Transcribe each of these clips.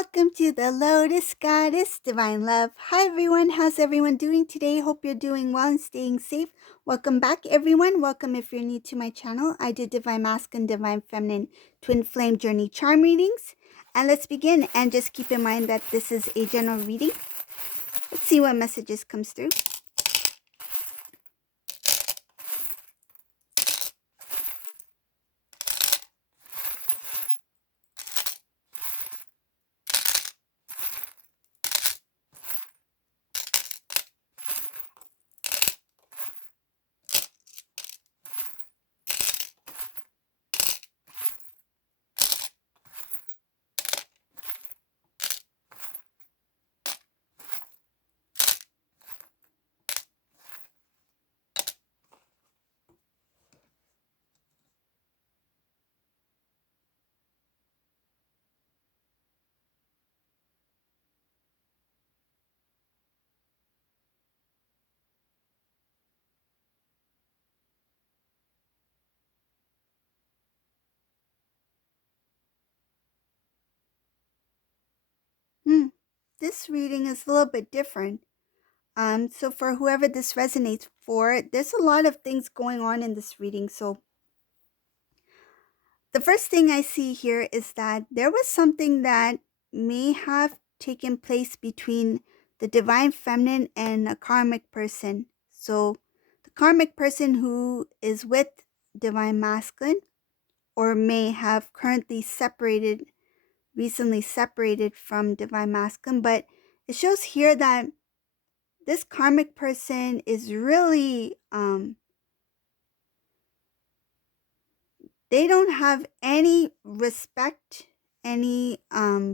Welcome to the Lotus Goddess Divine Love. Hi everyone, how's everyone doing today? Hope you're doing well and staying safe. Welcome back everyone. Welcome if you're new to my channel. I do Divine Masculine, Divine Feminine, Twin Flame Journey Charm readings. And let's begin, and just keep in mind that this is a general reading. Let's see what messages comes through. This reading is a little bit different. So for whoever this resonates for, there's a lot of things going on in this reading. So the first thing I see here is that there was something that may have taken place between the Divine Feminine and a karmic person. So the karmic person who is with Divine Masculine, or may have currently recently separated from Divine Masculine, but it shows here that this karmic person is really they don't have any respect, any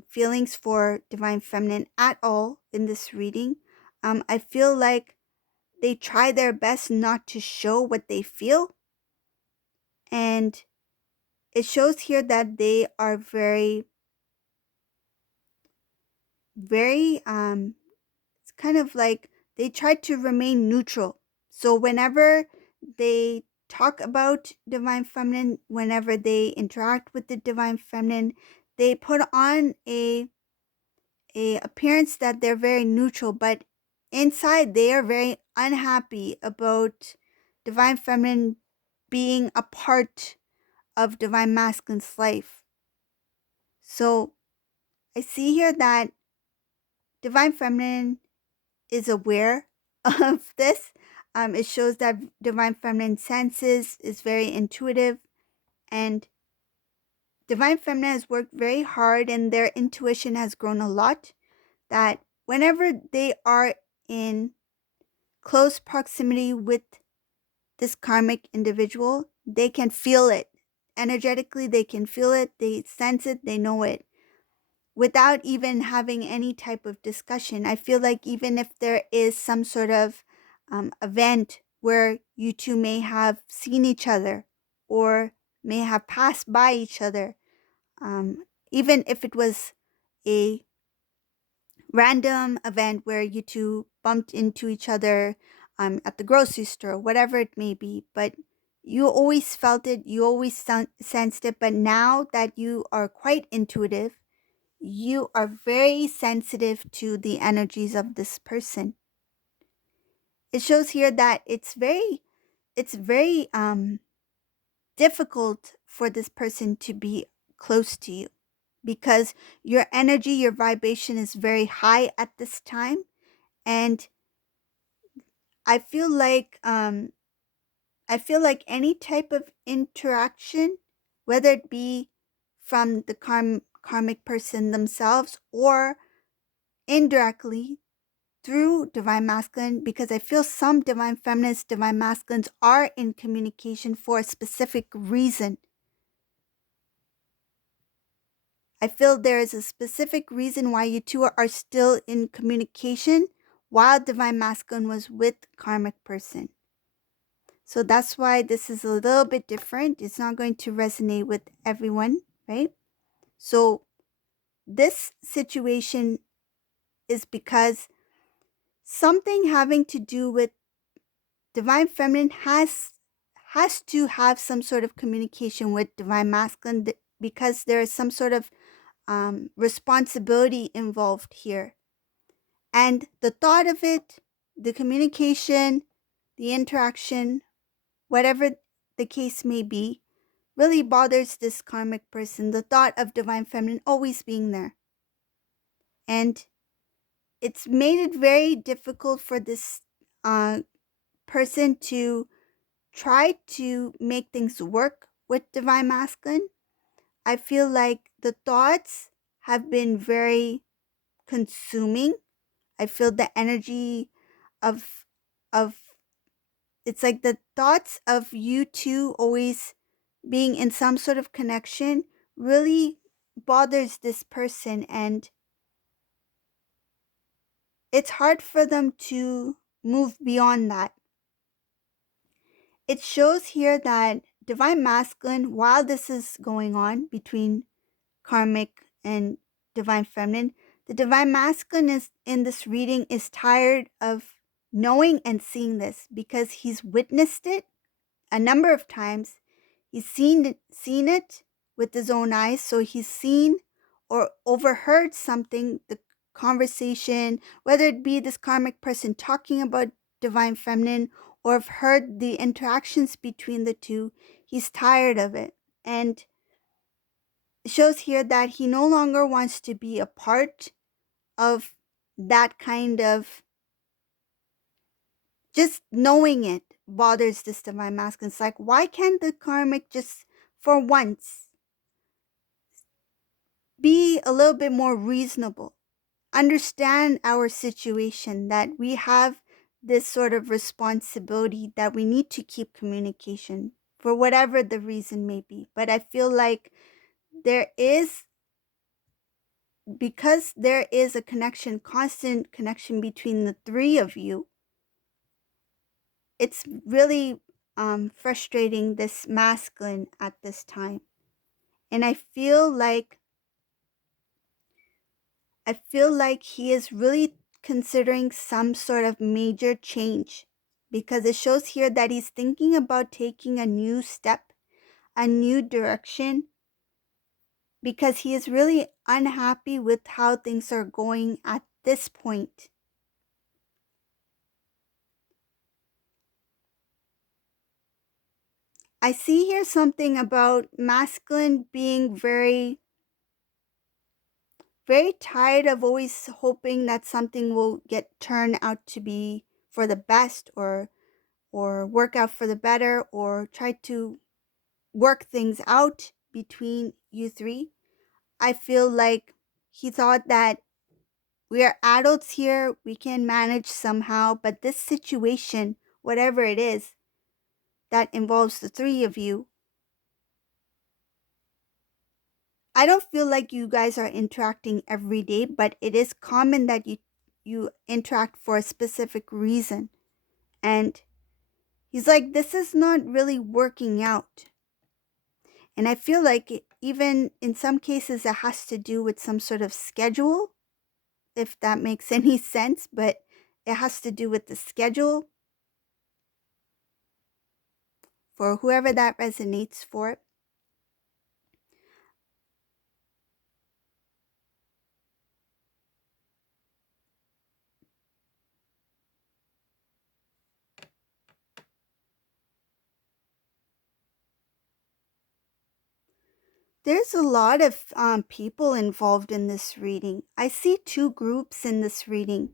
feelings for Divine Feminine at all in this reading. I feel like they try their best not to show what they feel, and it shows here that they are very it's kind of like they try to remain neutral. So whenever they talk about Divine Feminine, whenever they interact with the Divine Feminine, they put on a appearance that they're very neutral, but inside they are very unhappy about Divine Feminine being a part of Divine Masculine's life. So I see here that Divine Feminine is aware of this. It shows that Divine Feminine senses, is very intuitive, and Divine Feminine has worked very hard and their intuition has grown a lot, that whenever they are in close proximity with this karmic individual, they can feel it. Energetically, they can feel it, they sense it, they know it, without even having any type of discussion. I feel like even if there is some sort of event where you two may have seen each other or may have passed by each other, even if it was a random event where you two bumped into each other at the grocery store, whatever it may be, but you always felt it, you always sensed it. But now that you are quite intuitive, you are very sensitive to the energies of this person. It shows here that it's very difficult for this person to be close to you, because your energy, your vibration is very high at this time. And I feel like any type of interaction, whether it be from the karmic person themselves or indirectly through Divine Masculine, because I feel some Divine Feminines, Divine Masculines are in communication for a specific reason. I feel there is a specific reason why you two are still in communication while Divine Masculine was with karmic person. So that's why this is a little bit different. It's not going to resonate with everyone, right? So this situation is because something having to do with Divine Feminine has to have some sort of communication with Divine Masculine, because there is some sort of responsibility involved here. And the thought of it, the communication, the interaction, whatever the case may be, really bothers this karmic person. The thought of divine feminine always being there. And it's made it very difficult for this person to try to make things work with divine masculine. I feel like the thoughts have been very consuming. I feel the energy of it's like the thoughts of you two always being in some sort of connection really bothers this person, and it's hard for them to move beyond that. It shows here that divine masculine, while this is going on between karmic and divine feminine, the divine masculine is in this reading is tired of knowing and seeing this because he's witnessed it a number of times. He's seen it with his own eyes, so he's seen or overheard something, the conversation, whether it be this karmic person talking about divine feminine or have heard the interactions between the two. He's tired of it, and it shows here that he no longer wants to be a part of that kind of, just knowing it bothers this divine masculine. It's like, why can't the karmic just for once be a little bit more reasonable, understand our situation, that we have this sort of responsibility, that we need to keep communication for whatever the reason may be. But I feel like there is, because there is a connection, constant connection between the three of you, it's really frustrating this masculine at this time. And I feel like he is really considering some sort of major change, because it shows here that he's thinking about taking a new step, a new direction, because he is really unhappy with how things are going at this point. I see here something about masculine being very, very tired of always hoping that something will turn out to be for the best, or work out for the better, or try to work things out between you three. I feel like he thought that we are adults here, we can manage somehow, but this situation, whatever it is that involves the three of you, I don't feel like you guys are interacting every day, but it is common that you interact for a specific reason. And he's like, this is not really working out. And I feel like even in some cases it has to do with some sort of schedule, if that makes any sense, but it has to do with the schedule for whoever that resonates for. There's a lot of people involved in this reading. I see two groups in this reading.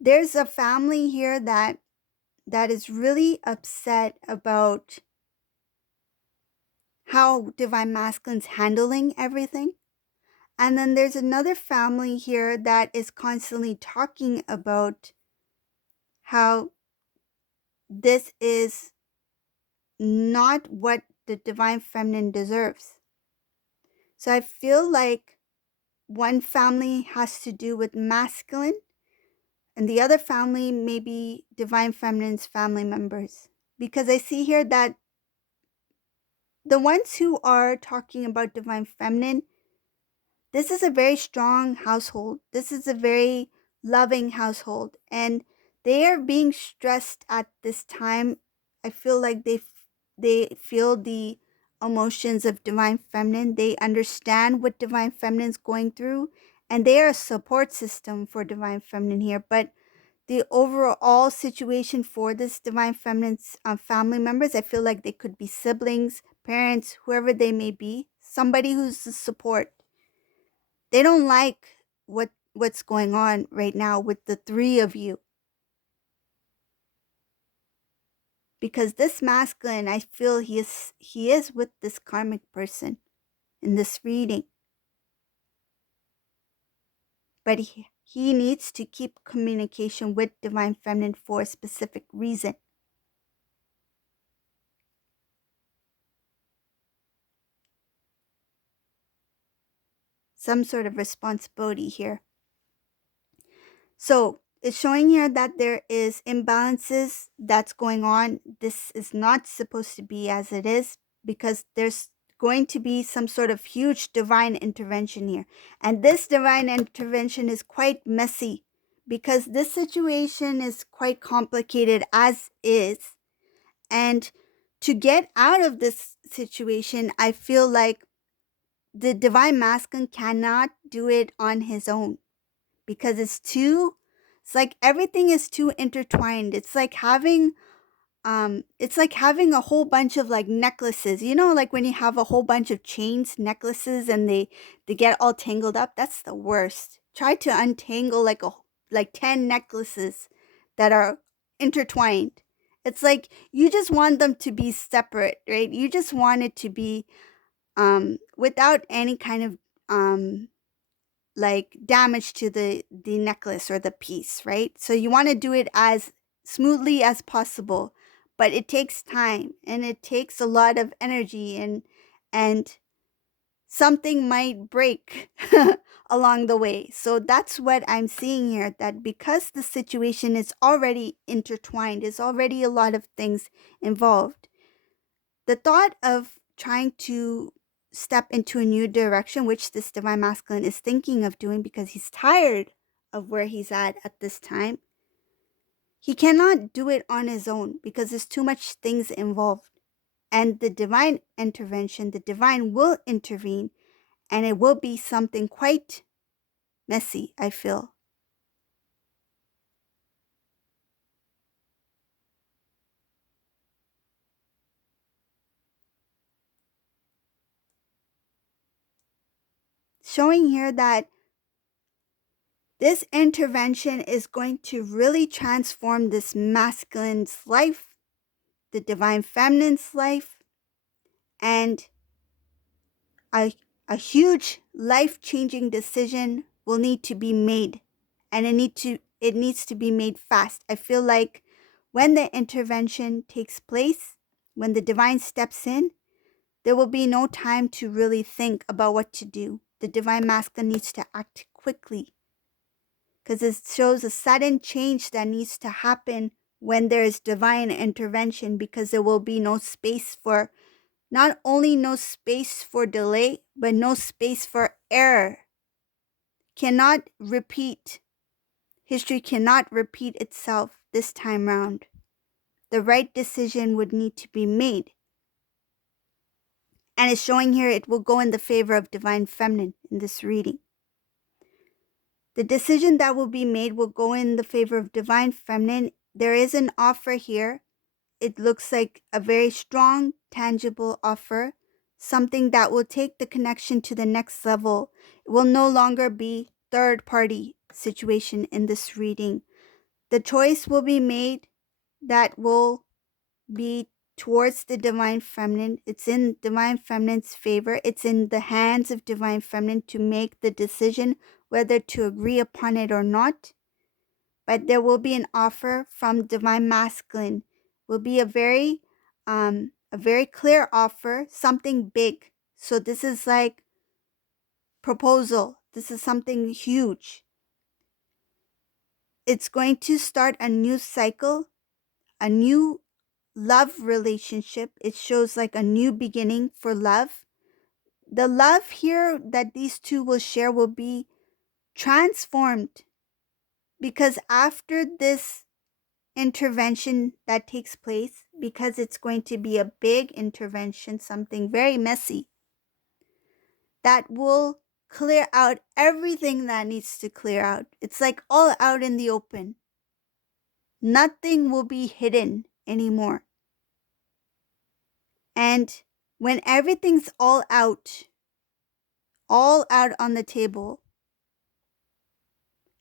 There's a family here that is really upset about how divine masculine's handling everything. And then there's another family here that is constantly talking about how this is not what the divine feminine deserves. So I feel like one family has to do with masculine, and the other family may be divine feminine's family members. Because I see here that the ones who are talking about divine feminine, this is a very strong household. This is a very loving household, and they are being stressed at this time. I feel like they feel the emotions of divine feminine. They understand what divine feminine is going through, and they are a support system for divine feminine here. But the overall situation for this divine feminine's family members, I feel like they could be siblings, parents, whoever they may be, somebody who's the support. They don't like what's going on right now with the three of you, because this masculine, I feel he is with this karmic person in this reading, but he needs to keep communication with divine feminine for a specific reason. Some sort of responsibility here. So it's showing here that there is imbalances that's going on. This is not supposed to be as it is, because there's going to be some sort of huge divine intervention here. And this divine intervention is quite messy, because this situation is quite complicated as is. And to get out of this situation, I feel like the divine masculine cannot do it on his own, because it's like everything is too intertwined. It's like having a whole bunch of like necklaces, like when you have a whole bunch of chains, necklaces, and they get all tangled up. That's the worst. Try to untangle like 10 necklaces that are intertwined. It's like you just want them to be separate, right? You just want it to be without any kind of like damage to the necklace or the piece, right? So you want to do it as smoothly as possible, but it takes time and it takes a lot of energy, and something might break along the way. So that's what I'm seeing here, that because the situation is already intertwined, there's already a lot of things involved. The thought of trying to step into a new direction, which this divine masculine is thinking of doing because he's tired of where he's at this time, he cannot do it on his own because there's too much things involved. And the divine intervention, the divine will intervene, and it will be something quite messy, I feel. Showing here that this intervention is going to really transform this masculine's life, the divine feminine's life, and a, a huge life-changing decision will need to be made, and it needs to be made fast. I feel like when the intervention takes place, when the divine steps in, there will be no time to really think about what to do. The divine masculine needs to act quickly, because it shows a sudden change that needs to happen when there is divine intervention, because there will be no space for, not only no space for delay, but no space for error. Cannot repeat. History cannot repeat itself this time round. The right decision would need to be made. And it's showing here it will go in the favor of divine feminine in this reading. The decision that will be made will go in the favor of divine feminine. There is an offer here. It looks like a very strong, tangible offer, something that will take the connection to the next level. It will no longer be third-party situation in this reading. The choice will be made that will be towards the divine feminine. It's in divine feminine's favor. It's in the hands of divine feminine to make the decision whether to agree upon it or not. But there will be an offer from divine masculine. Will be a very clear offer, something big. So this is like proposal. This is something huge. It's going to start a new cycle, a new love relationship. It shows like a new beginning for love. The love here that these two will share will be transformed, because after this intervention that takes place, because it's going to be a big intervention, something very messy, that will clear out everything that needs to clear out. It's like all out in the open. Nothing will be hidden anymore. And when everything's all out on the table,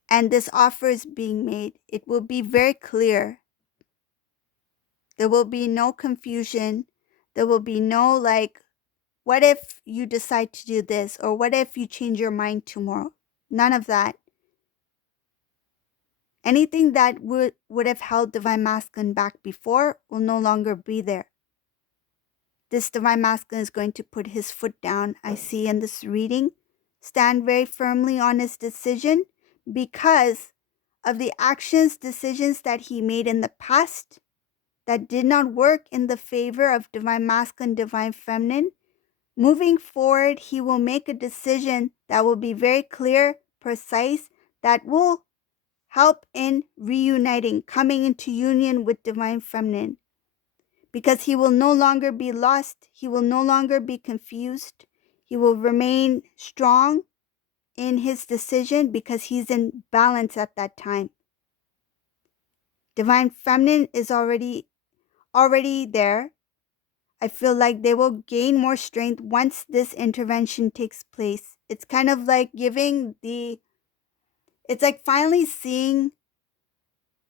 and this offer is being made, it will be very clear. There will be no confusion. There will be no like, what if you decide to do this? Or what if you change your mind tomorrow? None of that. Anything that would have held Divine Masculine back before will no longer be there. This Divine Masculine is going to put his foot down, I see in this reading, stand very firmly on his decision, because of the decisions that he made in the past that did not work in the favor of Divine Masculine, Divine Feminine. Moving forward, he will make a decision that will be very clear, precise, that will help in reuniting, coming into union with Divine Feminine. Because he will no longer be lost, he will no longer be confused, he will remain strong in his decision because he's in balance at that time. Divine Feminine is already there. I feel like they will gain more strength once this intervention takes place. It's kind of like it's like finally seeing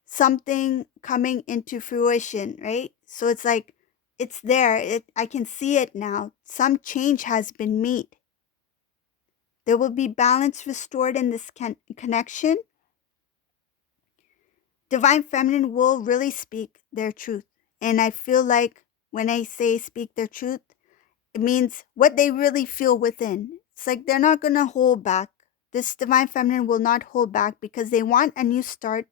something coming into fruition, right? So it's like, it's there. I can see it now. Some change has been made. There will be balance restored in this connection. Divine Feminine will really speak their truth. And I feel like when I say speak their truth, it means what they really feel within. It's like they're not going to hold back. This Divine Feminine will not hold back because they want a new start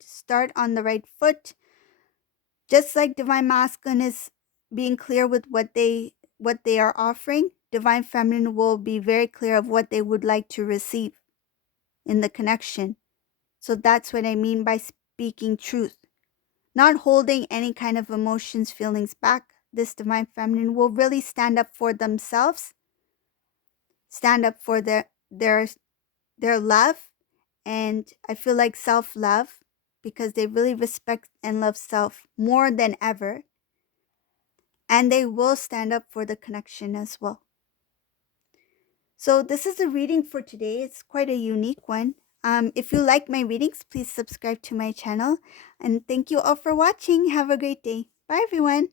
on the right foot. Just like Divine Masculine is being clear with what they are offering, Divine Feminine will be very clear of what they would like to receive in the connection. So that's what I mean by speaking truth. Not holding any kind of emotions, feelings back. This Divine Feminine will really stand up for themselves, stand up for their love, and I feel like self-love, because they really respect and love self more than ever. And they will stand up for the connection as well. So this is the reading for today. It's quite a unique one. If you like my readings, please subscribe to my channel. And thank you all for watching. Have a great day. Bye, everyone.